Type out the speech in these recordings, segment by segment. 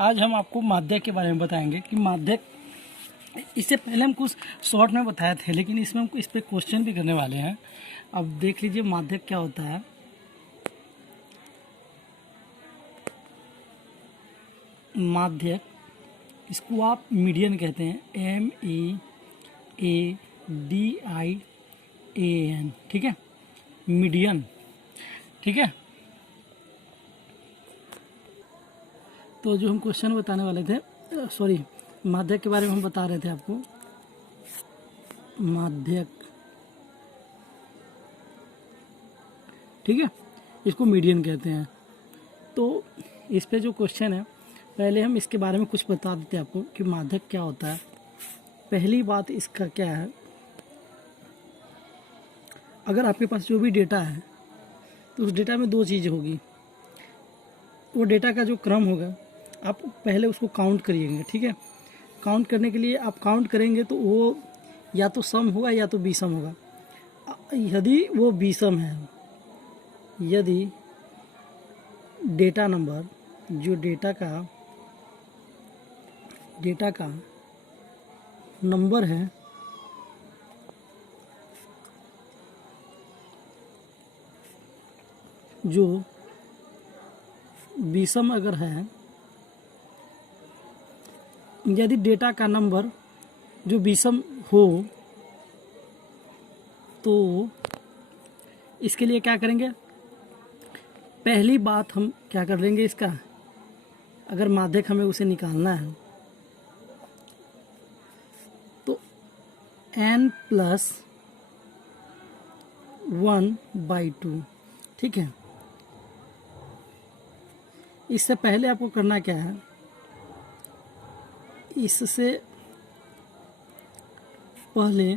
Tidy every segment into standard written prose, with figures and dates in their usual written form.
आज हम आपको माध्यक के बारे में बताएंगे कि माध्यक, इससे पहले हम कुछ शॉर्ट में बताए थे, लेकिन इसमें हम इस पे क्वेश्चन भी करने वाले हैं। अब देख लीजिए माध्यक क्या होता है। माध्यक, इसको आप मीडियन कहते हैं, MEADIAN, ठीक है, मीडियन, ठीक है। तो जो हम क्वेश्चन बताने वाले थे, माध्यक के बारे में हम बता रहे थे आपको। माध्यक, ठीक है, इसको मीडियन कहते हैं। तो इस पे जो क्वेश्चन है, पहले हम इसके बारे में कुछ बता देते हैं आपको कि माध्यक क्या होता है। पहली बात इसका क्या है, अगर आपके पास जो भी डेटा है तो उस डेटा में दो चीज़ें होगी। वो डेटा का जो क्रम होगा, आप पहले उसको काउंट करिएगा, ठीक है। काउंट करने के लिए आप काउंट करेंगे तो वो या तो सम होगा या तो विषम होगा। यदि वो विषम है, यदि डेटा नंबर, जो डेटा का नंबर है जो विषम अगर है, यदि डेटा का नंबर जो विषम हो तो इसके लिए क्या करेंगे, पहली बात हम क्या कर लेंगे, इसका अगर माध्यक हमें उसे निकालना है तो n+1/2, ठीक है। इससे पहले आपको करना क्या है, इससे पहले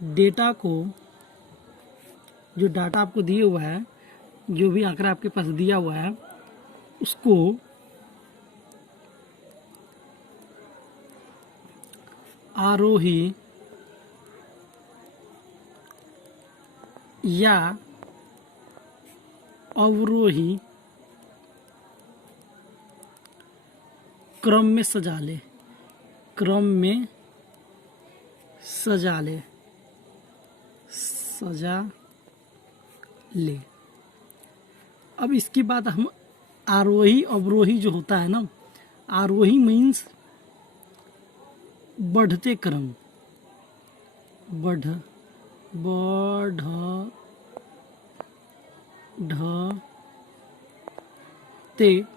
डेटा को, जो डाटा आपको दिए हुआ है, जो भी आंकड़ा आपके पास दिया हुआ है, उसको आरोही या अवरोही क्रम में सजा ले, क्रम में सजा ले, अब इसकी बात हम आरोही अवरोही जो होता है ना, आरोही मीन्स बढ़ते क्रम,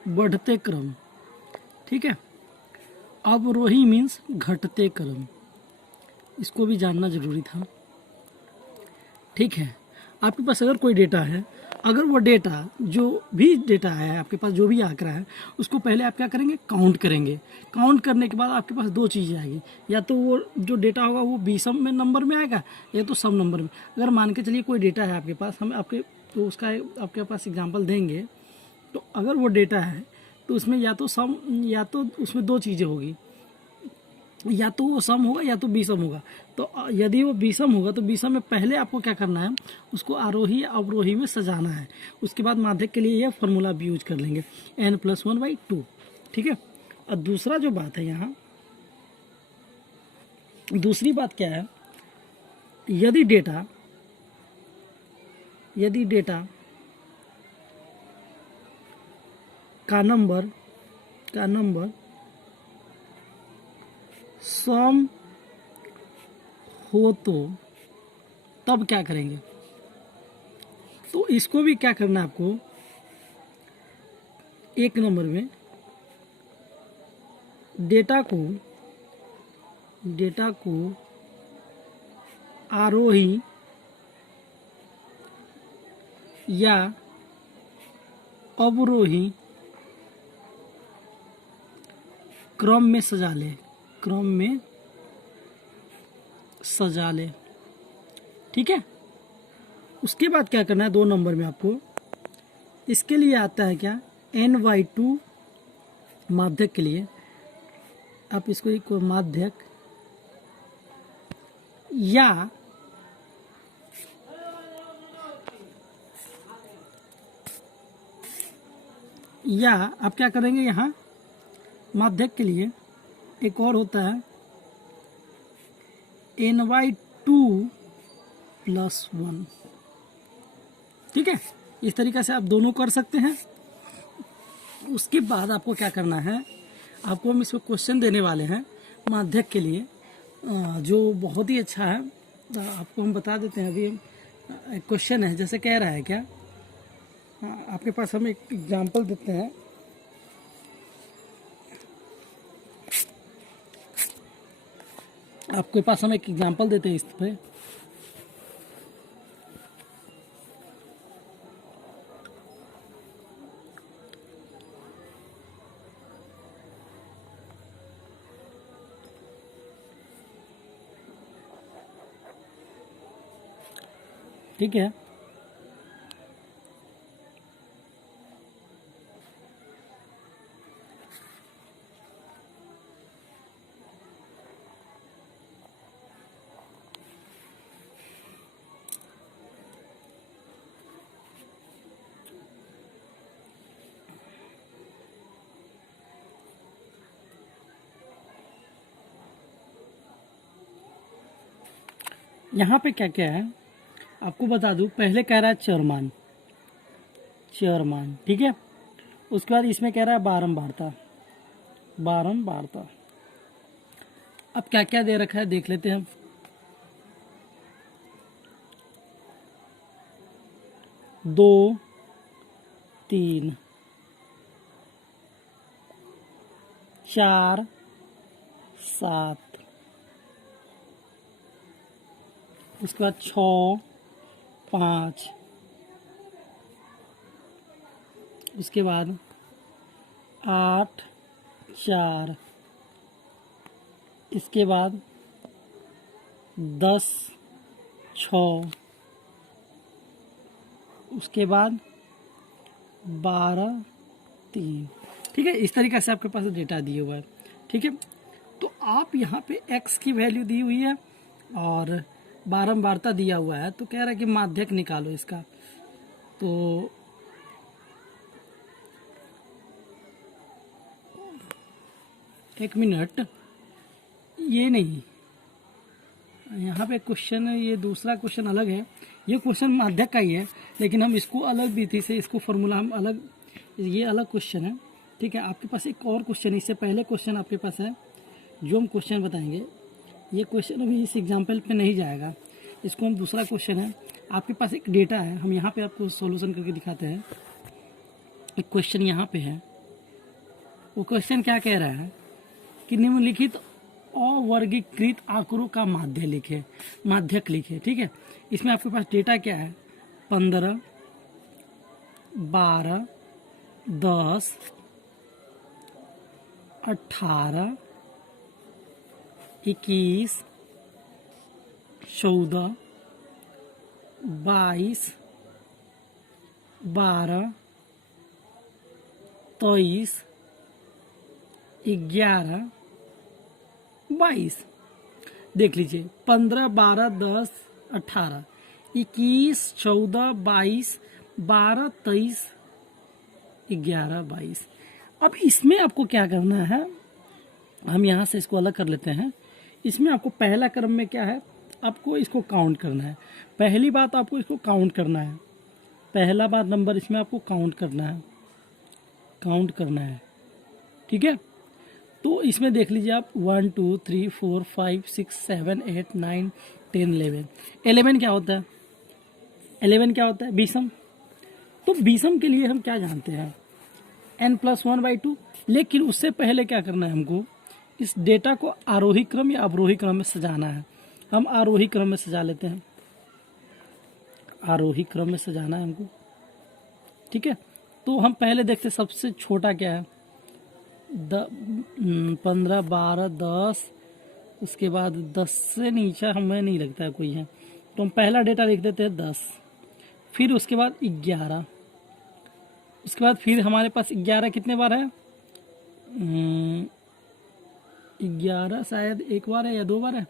बढ़ते क्रम, ठीक है। अवरोही मीन्स घटते क्रम, इसको भी जानना जरूरी था, ठीक है। आपके पास अगर कोई डेटा है, अगर वो डेटा, जो भी डेटा है आपके पास, जो भी आंकड़ा है, उसको पहले आप क्या करेंगे, काउंट करेंगे। काउंट करने के बाद आपके पास दो चीज़ें आएगी, या तो वो जो डेटा होगा वो विषम में नंबर में आएगा, या तो सम नंबर में। अगर मान के चलिए कोई डेटा है आपके पास, हम आपके तो उसका आपके पास एग्जाम्पल देंगे। तो अगर वो डेटा है तो उसमें या तो सम, या तो उसमें दो चीज़ें होगी, या तो वो सम होगा या तो विषम होगा। तो यदि वो विषम होगा तो विषम में पहले आपको क्या करना है, उसको आरोही अवरोही में सजाना है। उसके बाद माध्यक के लिए यह फॉर्मूला भी यूज कर लेंगे, n+1/2, ठीक है। और दूसरा जो बात है यहाँ, दूसरी बात क्या है, यदि डेटा का नंबर सम हो तो तब क्या करेंगे, तो इसको भी क्या करना है आपको, एक नंबर में डेटा को आरोही या अवरोही क्रम में सजा ले, ठीक है। उसके बाद क्या करना है, दो नंबर में आपको, इसके लिए आता है क्या, n/2 माध्यक के लिए आप इसको एक माध्यक या या आप क्या करेंगे, यहाँ माध्यक के लिए एक और होता है ny2+1। ठीक है, इस तरीक़े से आप दोनों कर सकते हैं। उसके बाद आपको क्या करना है, आपको हम इसको क्वेश्चन देने वाले हैं माध्यक के लिए, जो बहुत ही अच्छा है। आपको हम बता देते हैं। अभी एक क्वेश्चन है, जैसे कह रहा है क्या, आपके पास हम एक एग्जांपल देते हैं। आपके पास हम एक एग्जांपल देते हैं इस पे। ठीक है, यहाँ पे क्या क्या है आपको बता दूं। पहले कह रहा है चरमान, चरमान, ठीक है। उसके बाद इसमें कह रहा है बारंबारता, बारंबारता। अब क्या क्या दे रखा है देख लेते हैं हम। 2, 3, 4, 7, उसके बाद 6, 5, उसके बाद 8, 4, इसके बाद 10, 6, उसके बाद 12, 3। ठीक है, इस तरीके से आपके पास डेटा दिया हुआ है। ठीक है, तो आप यहाँ पे x की वैल्यू दी हुई है और बारंबारता दिया हुआ है, तो कह रहा है कि माध्यक निकालो इसका। तो एक मिनट, ये नहीं, यहाँ पे क्वेश्चन है, ये दूसरा क्वेश्चन अलग है। ये क्वेश्चन माध्यक का ही है, लेकिन हम इसको अलग विधि से, इसको फॉर्मूला हम अलग, ये अलग क्वेश्चन है। ठीक है, आपके पास एक और क्वेश्चन, इससे पहले क्वेश्चन आपके पास है जो हम क्वेश्चन बताएंगे। ये क्वेश्चन अभी इस एग्जाम्पल पे नहीं जाएगा, इसको हम दूसरा क्वेश्चन है। आपके पास एक डेटा है, हम यहाँ पे आपको सॉल्यूशन करके दिखाते हैं। एक क्वेश्चन यहाँ पे है, वो क्वेश्चन क्या कह रहा है कि निम्नलिखित अवर्गीकृत आंकड़ों का माध्य लिखे, माध्यक लिखे। ठीक है, इसमें आपके पास डेटा क्या है, 15, 12, 10, 18, 21, 14, 22, 12, 23, 11, 22। देख लीजिए, 15, 12, 10, 18, 21, 14, 22, 12, 23, 11, 22। अब इसमें आपको क्या करना है, हम यहाँ से इसको अलग कर लेते हैं। इसमें आपको पहला क्रम में क्या है, आपको इसको काउंट करना है। पहली बात आपको इसको काउंट करना है, पहला बात नंबर इसमें आपको काउंट करना है, काउंट करना है। ठीक है, तो इसमें देख लीजिए आप 1 2 3 4 5 6 7 8 9 10 11। 11 क्या होता है, 11 क्या होता है, बीसम। तो बीसम के लिए हम क्या जानते हैं, n+1/2। लेकिन उससे पहले क्या करना है, हमको इस डेटा को आरोही क्रम या अवरोही क्रम में सजाना है। हम आरोही क्रम में सजा लेते हैं, आरोही क्रम में सजाना है हमको। ठीक है, तो हम पहले देखते हैं सबसे छोटा क्या है, 15, 12, 10, उसके बाद 10 से नीचे हमें नहीं लगता है कोई है, तो हम पहला डेटा लिख देते हैं 10। फिर उसके बाद 11, उसके बाद फिर हमारे पास 11 कितने बार है, 11 शायद एक बार है या 2 बार है,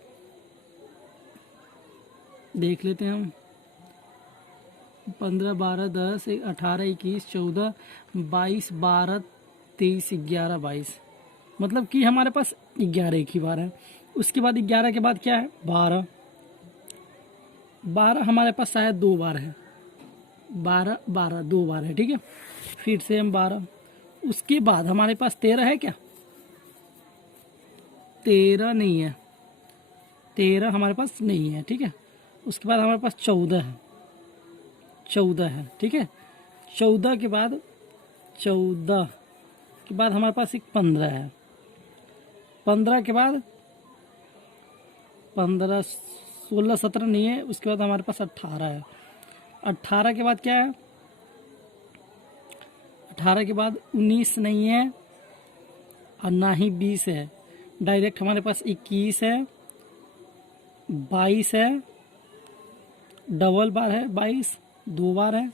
देख लेते हैं हम। 15, 12, 10, 18, 21, 14, 22, 12, 23, 11, 22, मतलब कि हमारे पास 11 एक ही बार है। उसके बाद 11 के बाद क्या है? 12, 12 हमारे पास शायद 2 बार है। 12, 12 2 बार है, ठीक है। फिर से हम 12, उसके बाद हमारे पास 13 है क्या? 13 नहीं है, 13 हमारे पास नहीं है, ठीक है। उसके बाद हमारे पास 14 है, 14 है, ठीक है। 14 के बाद, 14 के बाद हमारे पास एक 15 है। 15 के बाद 15, 16, 17 नहीं है। उसके बाद हमारे पास 18 है। 18 के बाद क्या है? 18 के बाद 19 नहीं है और ना ही 20 है। डायरेक्ट हमारे पास 21 है, 22 है, डबल बार है 22, 2 बार है।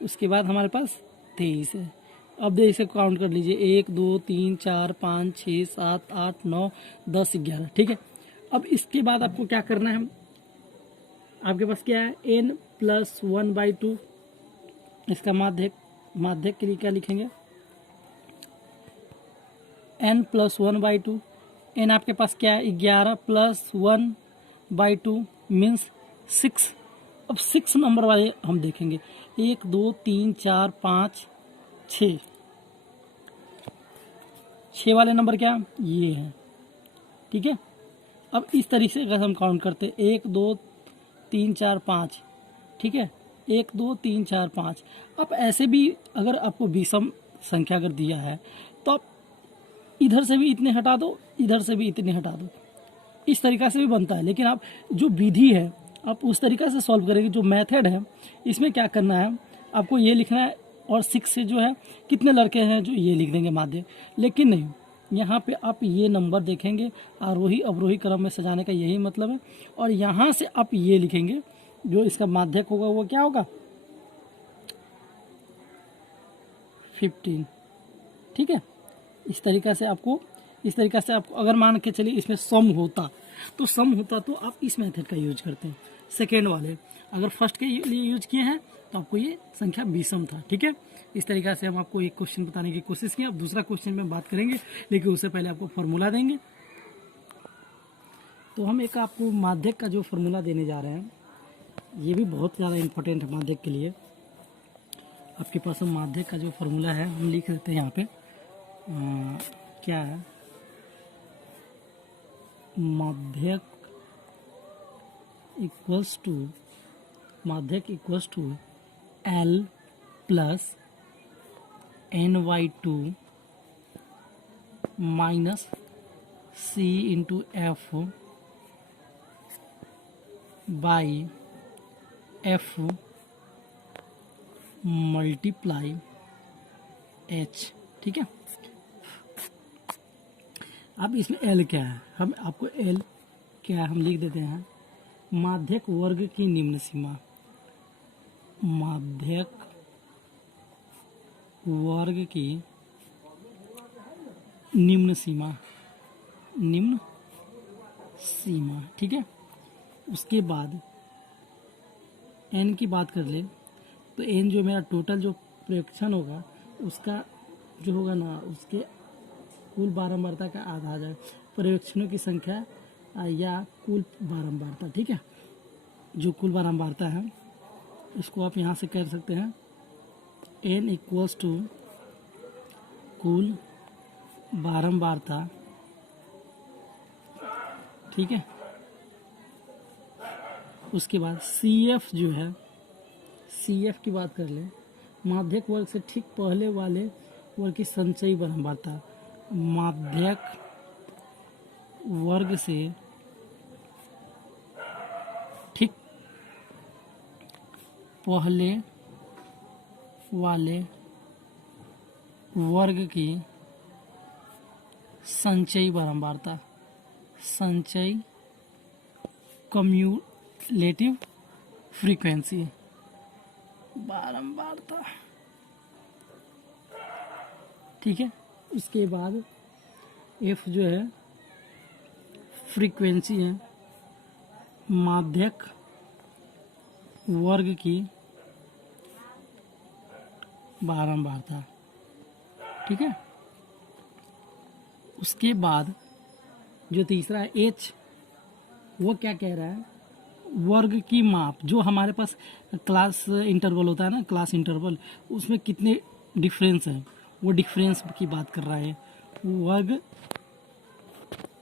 उसके बाद हमारे पास 23 है। अब देखिए इसे काउंट कर लीजिए, 1, 2, 3, 4, 5, 6, 7, 8, 9, 10, 11, ठीक है। अब इसके बाद आपको क्या करना है? आपके पास क्या है? n+1/2। इसका माध्यक के लिए क्या लिखेंगे? n+1/2। n आपके पास क्या है? 11 + 1/2 मीन्स 6। अब 6 नंबर वाले हम देखेंगे, 1, 2, 3, 4, 5, 6। 6 वाले नंबर क्या? ये हैं, ठीक है। अब इस तरीके से अगर हम काउंट करते हैं, 1, 2, 3, 4, 5, ठीक है। 1, 2, 3, 4, 5। अब ऐसे भी अगर आपको विषम संख्या अगर दिया है तो आप इधर से भी इतने हटा दो, इधर से भी इतने हटा दो, इस तरीक़ा से भी बनता है। लेकिन आप जो विधि है आप उस तरीक़ा से सॉल्व करेंगे। जो मेथड है इसमें क्या करना है, आपको ये लिखना है और 6 से जो है कितने लड़के हैं जो ये लिख देंगे माध्यक। लेकिन नहीं, यहाँ पे आप ये नंबर देखेंगे, आरोही अवरोही क्रम में सजाने का यही मतलब है। और यहाँ से आप ये लिखेंगे, जो इसका माध्यक होगा वो क्या होगा? 15, ठीक है। इस तरीक़ा से आपको अगर मान के चलिए इसमें सम होता तो आप इस मेथड का यूज करते हैं। सेकेंड वाले अगर फर्स्ट के लिए यूज किए हैं तो आपको ये संख्या विषम था, ठीक है। इस तरीक़ा से हम आपको एक क्वेश्चन बताने की कोशिश की। अब दूसरा क्वेश्चन में बात करेंगे, लेकिन उससे पहले आपको फॉर्मूला देंगे। तो हम एक आपको माध्यक का जो फॉर्मूला देने जा रहे हैं, ये भी बहुत ज़्यादा इम्पोर्टेंट है माध्यक के लिए। आपके पास हम माध्यक का जो फॉर्मूला है हम लिख देते हैं यहाँ पे। क्या है? माध्यक equals to L + n/2 minus C × F by F × H, ठीक है। अब इसमें L क्या है? हम आपको L क्या है हम लिख देते हैं। माध्यक वर्ग की निम्न सीमा, माध्यक वर्ग की निम्न सीमा, ठीक है। उसके बाद n की बात कर ले तो n जो मेरा टोटल जो प्रेक्षण होगा उसका जो होगा ना, उसके कुल बारंबारता का आधा आ जाए, पर्यवेक्षणों की संख्या या कुल बारंबारता, ठीक है। जो कुल बारंबारता है इसको आप यहाँ से कर सकते हैं, n = कुल बारंबारता, ठीक है। उसके बाद CF जो है, CF की बात कर ले, माध्यक वर्ग से ठीक पहले वाले वर्ग की संचयी बारंबारता, माध्यक वर्ग से ठीक पहले वाले वर्ग की संचयी बारंबारता, संचयी कम्युलेटिव फ्रीक्वेंसी बारंबारता, ठीक है। उसके बाद F जो है फ्रीक्वेंसी है माध्यक वर्ग की बारंबार था। ठीक है, उसके बाद जो तीसरा है एच, वो क्या कह रहा है, वर्ग की माप। जो हमारे पास क्लास इंटरवल होता है ना, क्लास इंटरवल, उसमें कितने डिफरेंस है, वो डिफरेंस की बात कर रहा है। वर्ग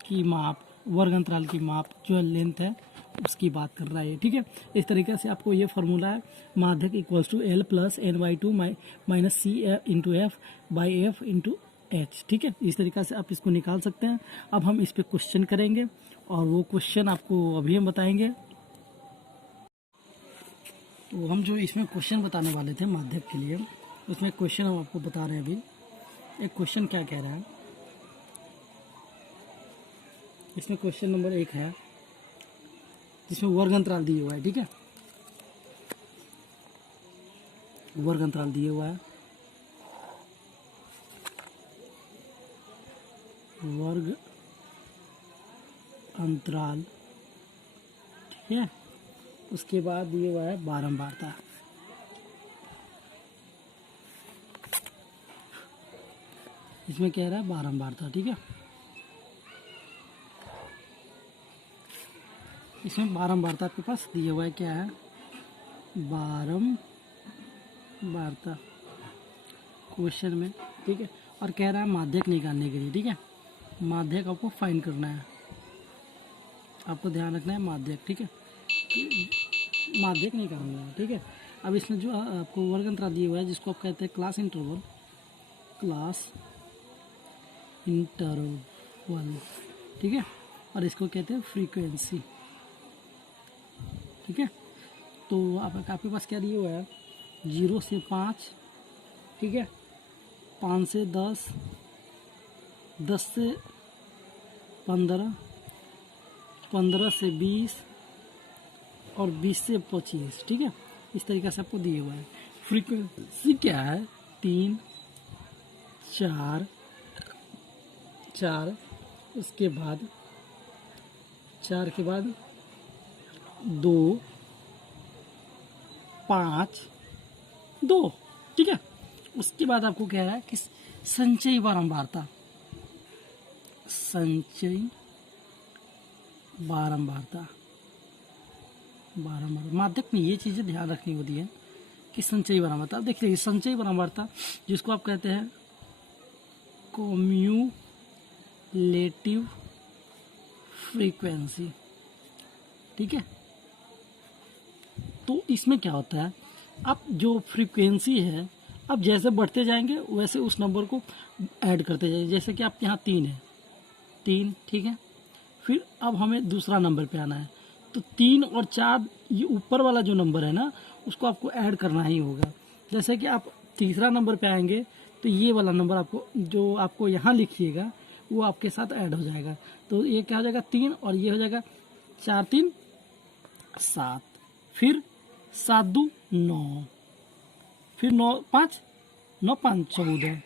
की माप, वर्ग अंतराल की माप जो लेंथ है उसकी बात कर रहा है। ठीक है, इस तरीके से आपको ये फार्मूला है, माध्यक equals to L plus N by two minus C into F by F into H. ठीक है, इस तरीके से आप इसको निकाल सकते हैं। अब हम इस पे क्वेश्चन करेंगे और वो क्वेश्चन आपको अभी हम बताएंगे। तो हम जो इसमें क्वेश्चन बताने वाले थे माध्यक के लिए, उसमें क्वेश्चन हम आपको बता रहे हैं अभी। एक क्वेश्चन क्या कह रहा है, इसमें क्वेश्चन नंबर 1 है जिसमें वर्ग अंतराल दिए हुआ है। ठीक है, वर्ग अंतराल दिए हुआ है, वर्ग अंतराल। ठीक है, उसके बाद दिए हुआ है बारंबारता। इसमें कह रहा है बारंबारता। ठीक है, इसमें बारंबारता आपके पास दिया हुआ है, क्या है, बारंबारता क्वेश्चन में। ठीक है, और कह रहा है माध्यक निकालने के लिए। ठीक है, माध्यक आपको फाइंड करना है, आपको ध्यान रखना है माध्यक। ठीक है, माध्यक निकालना है। ठीक है, अब इसमें जो आपको वर्ग अंतराल दिया हुआ है जिसको आप कहते हैं क्लास इंटरवल, क्लास इंटरवल। ठीक है, और इसको कहते हैं फ्रीक्वेंसी। ठीक है, तो आपके पास क्या दिया हुआ है, 0 से 5, ठीक है, 5 से 10, 10 से 15, 15 से 20 और 20 से 25। ठीक है, इस तरीके से आपको दिए हुआ है। फ्रीक्वेंसी क्या है, 3, 4, उसके बाद 4 के बाद 2, 5, 2। ठीक है, उसके बाद आपको कह रहा है कि संचयी बारंबारता, संचयी बारंबारता। माध्यक में ये चीज़ें ध्यान रखनी होती है कि संचयी बारंबारता। अब देखिए संचयी बारंबारता जिसको आप कहते हैं कम्यूलेटिव फ्रीक्वेंसी। ठीक है, तो इसमें क्या होता है, अब जो फ्रीक्वेंसी है, अब जैसे बढ़ते जाएंगे वैसे उस नंबर को ऐड करते जाएंगे। जैसे कि आप यहाँ 3 है, 3। ठीक है, फिर अब हमें दूसरा नंबर पे आना है, तो 3 और 4, ये ऊपर वाला जो नंबर है ना उसको आपको ऐड करना ही होगा। जैसे कि आप तीसरा नंबर पे आएंगे तो ये वाला नंबर आपको, जो आपको यहाँ लिखिएगा, वो आपके साथ ऐड हो जाएगा। तो ये क्या हो जाएगा, 3, और ये हो जाएगा 4, 3, 7, फिर 7, 2, 9, फिर 9, 5, 9, 5, 14,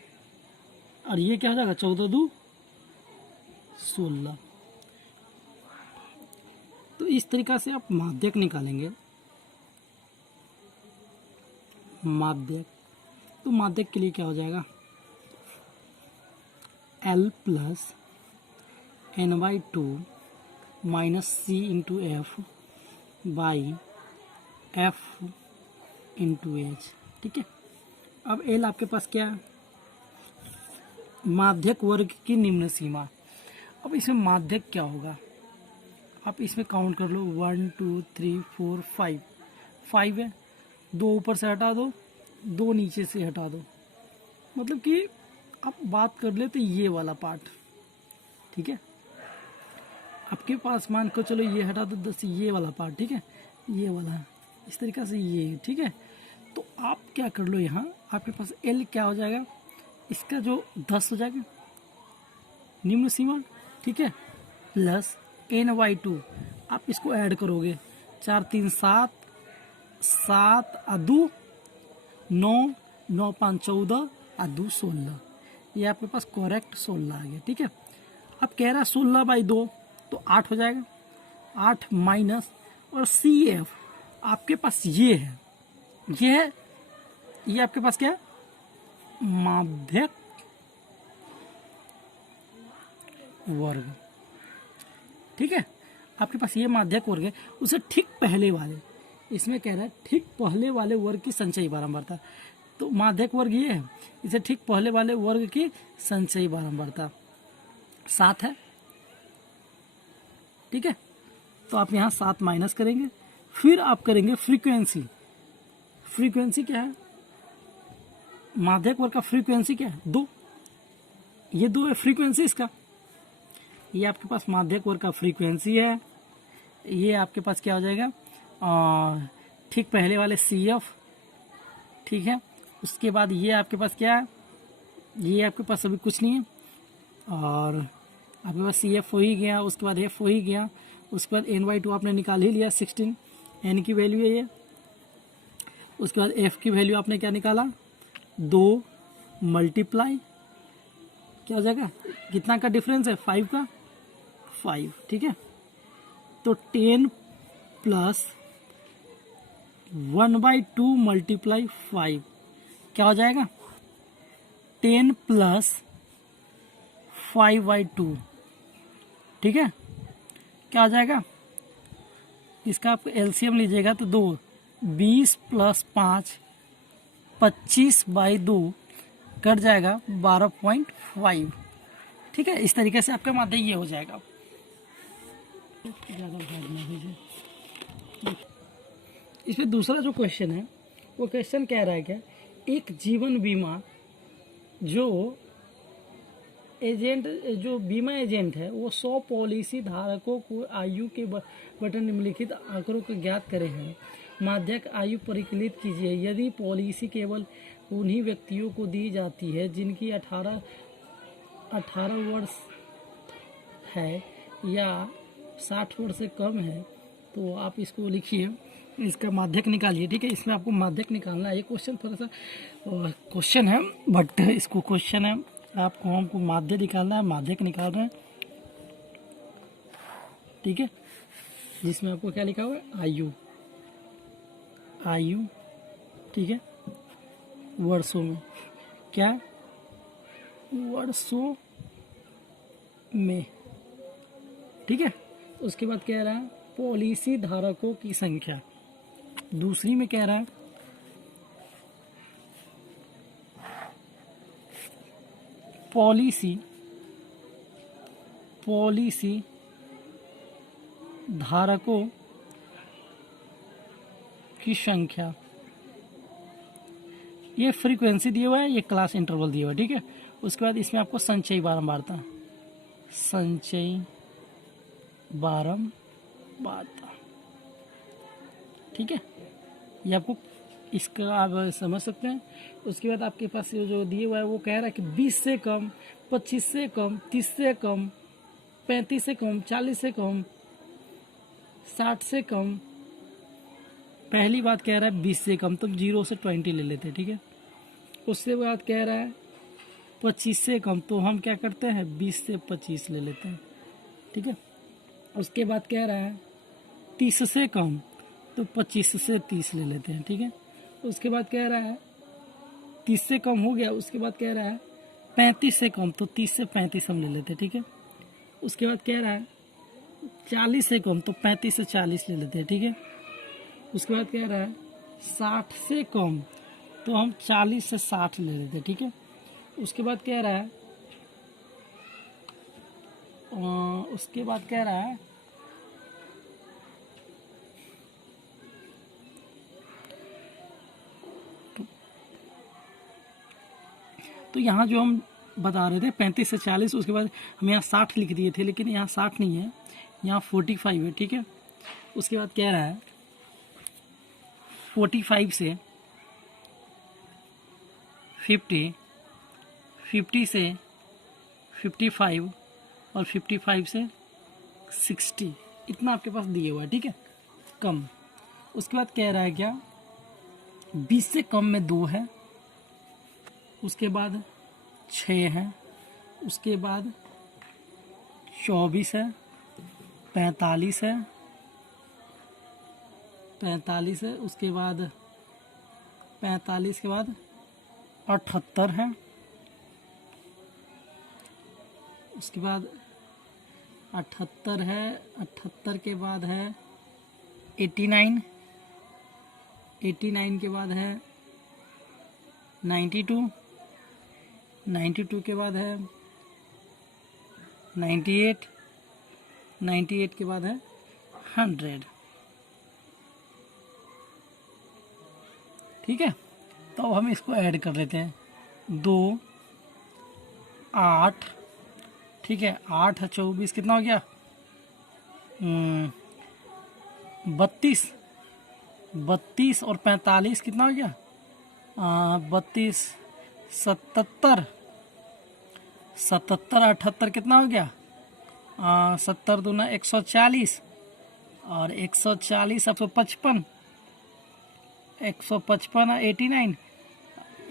और ये क्या हो जाएगा, 14, 2, 16। तो इस तरीक़ा से आप माध्यक निकालेंगे। माध्यक, तो माध्यक के लिए क्या हो जाएगा, L plus n/2 minus C into F by F into H. ठीक है, अब L आपके पास क्या है, माध्यक वर्ग की निम्न सीमा। अब इसमें माध्यक क्या होगा, आप इसमें काउंट कर लो, 1 2 3 4 5, 5 है, 2 ऊपर से हटा दो, 2 नीचे से हटा दो, मतलब कि आप बात कर ले तो ये वाला पार्ट। ठीक है, आपके पास मान को चलो ये हटा दो 10, ये वाला पार्ट। ठीक है, ये वाला इस तरीक़े से ये। ठीक है, तो आप क्या कर लो, यहाँ आपके पास L क्या हो जाएगा, इसका जो 10 हो जाएगा निम्न सीमा। ठीक है, प्लस n/2, आप इसको ऐड करोगे, 4 3 7, 7 और 2 9, 9 5 14 और 2 16, ये आपके पास करेक्ट 16 आ गया। ठीक है, अब कह रहा है 16/2 तो 8 हो जाएगा, 8 माइनस, और CF आपके पास ये है, ये आपके पास क्या है माध्यक वर्ग। ठीक है, आपके पास ये माध्यक वर्ग है, उसे ठीक पहले वाले, इसमें कह रहा है ठीक पहले वाले वर्ग की संचयी बारंबारता। तो माध्यक वर्ग ये है, इसे ठीक पहले वाले वर्ग की संचयी बारंबारता 7 है। ठीक है, तो आप यहाँ 7 माइनस करेंगे, फिर आप करेंगे फ्रीक्वेंसी। फ्रीक्वेंसी क्या है? माध्यक वर्ग का फ्रीक्वेंसी क्या है? 2। ये 2 है फ्रीक्वेंसी इसका। ये आपके पास माध्यक वर्ग का फ्रीक्वेंसी है। ये आपके पास क्या हो जाएगा? ठीक पहले वाले CF। ठीक है, उसके बाद ये आपके पास क्या है? ये आपके पास अभी कुछ नहीं है, और आपके पास CF हो ही गया, उसके बाद F हो ही गया, उसके बाद n/2 आपने निकाल ही लिया 16, n की वैल्यू है ये। उसके बाद F की वैल्यू आपने क्या निकाला? 2 मल्टीप्लाई क्या हो जाएगा? कितना का डिफरेंस है? 5 का 5। ठीक है, तो 10 प्लस 1/2 मल्टीप्लाई 5 क्या हो जाएगा? 10 प्लस 5/2। ठीक है, क्या हो जाएगा? इसका आप LCM लीजिएगा तो 2, 20 प्लस 5 25/2 कट जाएगा 12.5। ठीक है, इस तरीके से आपका माध्य ये हो जाएगा। इसमें दूसरा जो क्वेश्चन है, वो क्वेश्चन कह रहा है क्या? एक जीवन बीमा जो एजेंट, जो बीमा एजेंट है, वो 100 पॉलिसी धारकों को आयु के बटन निम्नलिखित आंकड़ों को ज्ञात करे हैं। माध्यक आयु परिकलित कीजिए। यदि पॉलिसी केवल उन्हीं व्यक्तियों को दी जाती है जिनकी 18 वर्ष है या 60 वर्ष से कम है, तो आप इसको लिखिए, इसका माध्यक निकालिए। ठीक है, इसमें आपको माध्यक निकालना है। ये क्वेश्चन थोड़ा सा क्वेश्चन है, बट इसको क्वेश्चन है, आपको हमको माध्य निकालना है, माध्यक निकाल रहे हैं। ठीक है, जिसमें आपको क्या लिखा हुआ है? आयु। आयु, ठीक है, वर्षों में, क्या वर्षों में। ठीक है, उसके बाद कह रहा है पॉलिसी धारकों की संख्या। दूसरी में कह रहा है पॉलिसी धारकों की संख्या। ये फ्रीक्वेंसी दिया हुआ है, ये क्लास इंटरवल दिया हुआ है। ठीक है, उसके बाद इसमें आपको संचयी बारंबारता, संचयी बारंबारता। ठीक है, ये आपको इसका आप समझ सकते हैं। उसके बाद आपके पास जो दिए हुआ है वो कह रहा है कि 20 से कम, 25 से कम, 30 से कम, 35 से कम, 40 से कम, 60 से कम। पहली बात कह रहा है 20 से कम, तो 0 से 20 ले लेते हैं। ठीक है, उसके बाद कह रहा है 25 से कम, तो हम क्या करते हैं 20 से 25 ले लेते हैं। ठीक है, उसके बाद कह रहा है 30 से कम, तो 25 से 30 ले लेते हैं। ठीक है, उसके बाद कह रहा है 30 से कम हो गया, उसके बाद कह रहा है 35 से कम, तो 30 से 35 हम ले लेते हैं। ठीक है, उसके बाद कह रहा है 40 से कम, तो 35 से 40 ले लेते हैं। ठीक है, उसके बाद कह रहा है 60 से कम, तो हम 40 से 60 ले लेते हैं। ठीक है, उसके बाद कह रहा है तो यहाँ जो हम बता रहे थे 35 से 40, उसके बाद हम यहाँ 60 लिख दिए थे, लेकिन यहाँ 60 नहीं है, यहाँ 45 है। ठीक है, उसके बाद कह रहा है 45 से 50, 50 से 55 और 55 से 60, इतना आपके पास दिए हुआ है। ठीक है, कम। उसके बाद कह रहा है क्या 20 से कम में 2 है, उसके बाद 6 है, उसके बाद 24 है, 45 है, 45 है, उसके बाद 45 के बाद 78 है, उसके बाद 78 है, 78 के बाद है 89, 89 के बाद है 92, 92 के बाद है 98, 98 के बाद है 100। ठीक है, तो अब हम इसको ऐड कर लेते हैं। 2, 8, ठीक है, 8 है 24, कितना हो गया? 32, 32 और 45 कितना हो गया? 32, 77, 77, 78 कितना हो गया? 70 दूना 140 और 140 155, 155 89।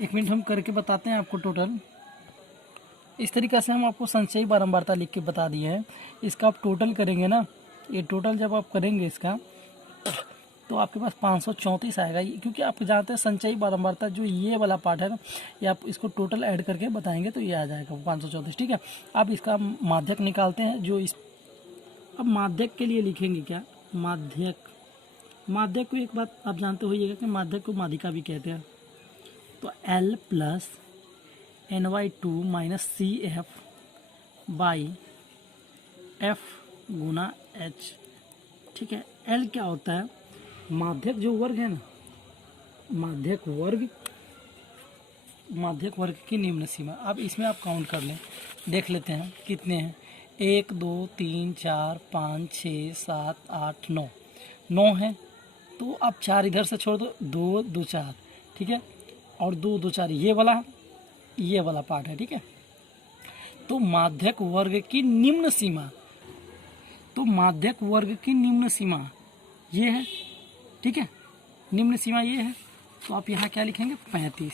एक मिनट हम करके बताते हैं आपको टोटल। इस तरीक़ा से हम आपको संचयी बारंबारता लिख के बता दिए हैं। इसका आप टोटल करेंगे ना, ये टोटल जब आप करेंगे इसका तो आपके पास 534 आएगा, क्योंकि आप जानते हैं संचयी बारंबारता जो ये वाला पार्ट है ना, ये आप इसको टोटल ऐड करके बताएंगे तो ये आ जाएगा 534। ठीक है, अब इसका माध्यक निकालते हैं। जो इस अब माध्यक के लिए लिखेंगे क्या? माध्यक, माध्यक को एक बात आप जानते होइएगा कि माध्यक को माध्यिका भी कहते हैं। तो L plus NY2 minus CF by F Guna H। ठीक है, L क्या होता है? माध्यक जो वर्ग है ना, माध्यक वर्ग की निम्न सीमा। अब इसमें आप काउंट कर लें, देख लेते हैं कितने हैं। 1 2 3 4 5 6 7 8 9, 9 है। तो आप 4 इधर से छोड़ दो, 2 2 4, ठीक है, और 2 2 4 ये वाला पार्ट है। ठीक है, तो माध्यक वर्ग की निम्न सीमा, तो माध्यक वर्ग की निम्न सीमा ये है। ठीक है, निम्न सीमा ये है। तो आप यहाँ क्या लिखेंगे? 35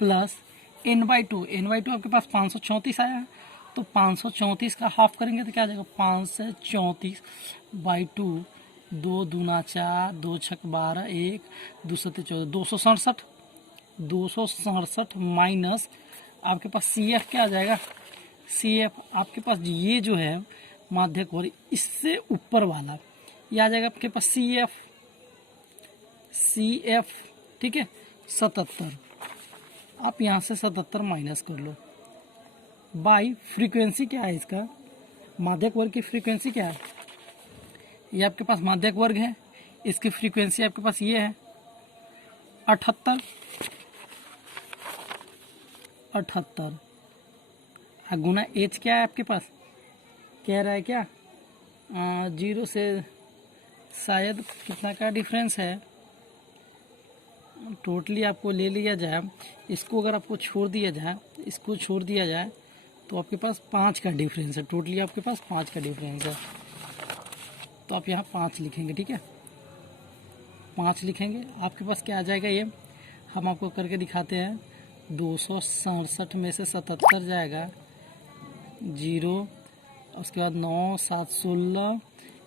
प्लस N/2, N/2 आपके पास 534 आया है, तो 534 का हाफ करेंगे तो क्या आ जाएगा? 534/2, 2 दूना 4, 2 छक 12, 1 2 सत्ते 14, 267, 267 माइनस आपके पास CF क्या आ जाएगा? CF आपके पास ये जो है माध्यक वर्ग, इससे ऊपर वाला ये आ जाएगा आपके पास CF। ठीक है, 77, आप यहाँ से 77 माइनस कर लो बाई फ्रीक्वेंसी क्या है इसका? माध्यक वर्ग की फ्रीक्वेंसी क्या है? ये आपके पास माध्यक वर्ग है, इसकी फ्रीक्वेंसी आपके पास ये है 78, 78 गुना H क्या है आपके पास? कह रहा है क्या 0 से शायद कितना का डिफरेंस है? टोटली आपको ले लिया जाए, इसको अगर आपको छोड़ दिया जाए, इसको छोड़ दिया जाए तो आपके पास 5 का डिफरेंस है। टोटली आपके पास 5 का डिफरेंस है, तो आप यहाँ 5 लिखेंगे। ठीक है, 5 लिखेंगे, आपके पास क्या आ जाएगा? ये हम आपको करके दिखाते हैं। 267 में से 77 जाएगा 0, उसके बाद 9 7 16,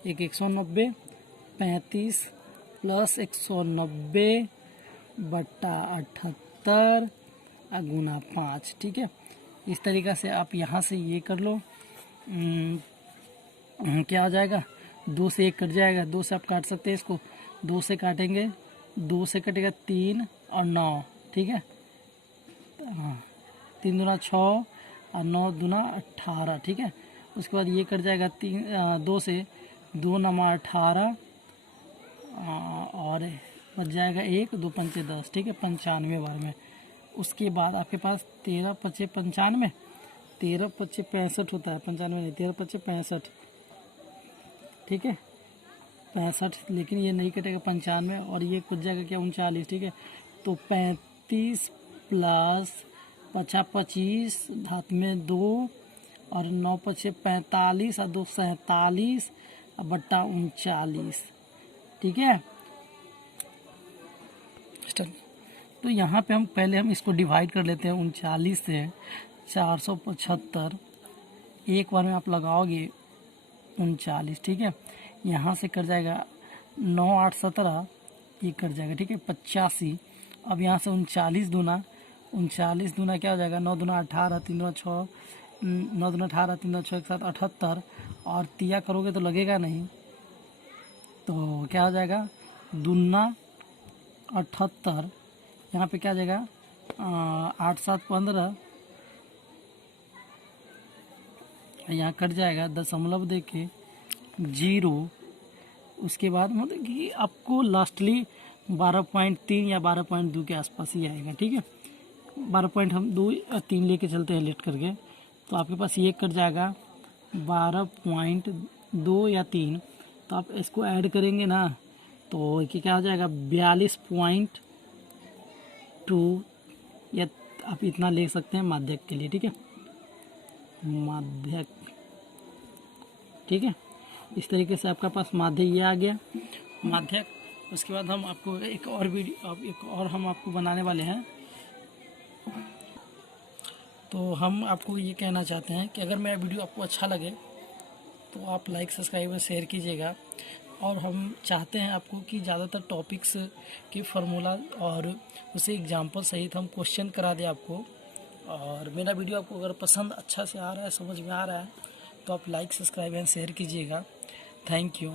190, 35 प्लस 190 बट्टा 78 गुना 5। ठीक है, इस तरीक़ा से आप यहाँ से ये कर लो। क्या हो जाएगा? 2 से 1 कट जाएगा, 2 से आप काट सकते हैं इसको, 2 से काटेंगे, 2 से कटेगा 3 और 9। ठीक है, हाँ, 3 दूना 6 और 9 दूना 18। ठीक है, उसके बाद ये कट जाएगा 2 से, 2 नमा 18 और बच जाएगा 1 2 पंचे 10। ठीक है, 95 बार में। उसके बाद आपके पास 13 पचे 95, 13 पचे 65 होता है, 95 नहीं, 13 पचे 65। ठीक है, 65, लेकिन ये नहीं कटेगा 95 और ये कुछ जाएगा क्या? 39। ठीक है, तो 35 प्लस 25 धात में 2 और 9 पचे 45 और 2 47 बट्टा 39। ठीक है, तो यहाँ पे हम पहले इसको डिवाइड कर लेते हैं। 39 से 475 एक बार में आप लगाओगे 39। ठीक है, यहाँ से कट जाएगा 9 8 17, ये कट जाएगा। ठीक है, 85 अब यहाँ से 39 दूना क्या हो जाएगा, 9 दूना 18, 3 दूना 6, 9 दूना 18, 3 दूना 6 एक साथ 78, और तिया करोगे तो लगेगा नहीं, तो क्या हो जाएगा, दूना 78, यहाँ पे क्या आ जाएगा 8 7 15, यहाँ कट जाएगा दशमलव दे के 0, उसके बाद मतलब कि आपको लास्टली 12.3 या 12.2 के आसपास ही आएगा। ठीक है, 12.2 या 3 लेके चलते हैं लेट करके, तो आपके पास ये कट जाएगा 12.2 या 3, तो आप इसको ऐड करेंगे ना तो क्या हो जाएगा 42.2, या आप इतना ले सकते हैं माध्यक के लिए। ठीक है, माध्यक, ठीक है, इस तरीके से आपका पास माध्य ये आ गया माध्यक। उसके बाद हम आपको एक और हम आपको बनाने वाले हैं। तो हम आपको ये कहना चाहते हैं कि अगर मेरा वीडियो आपको अच्छा लगे तो आप लाइक सब्सक्राइब और शेयर कीजिएगा, और हम चाहते हैं आपको कि ज़्यादातर टॉपिक्स के फार्मूला और उसे एग्जाम्पल सहित हम क्वेश्चन करा दें आपको। और मेरा वीडियो आपको अगर पसंद अच्छा से आ रहा है, समझ में आ रहा है, तो आप लाइक सब्सक्राइब एंड शेयर कीजिएगा। Thank you.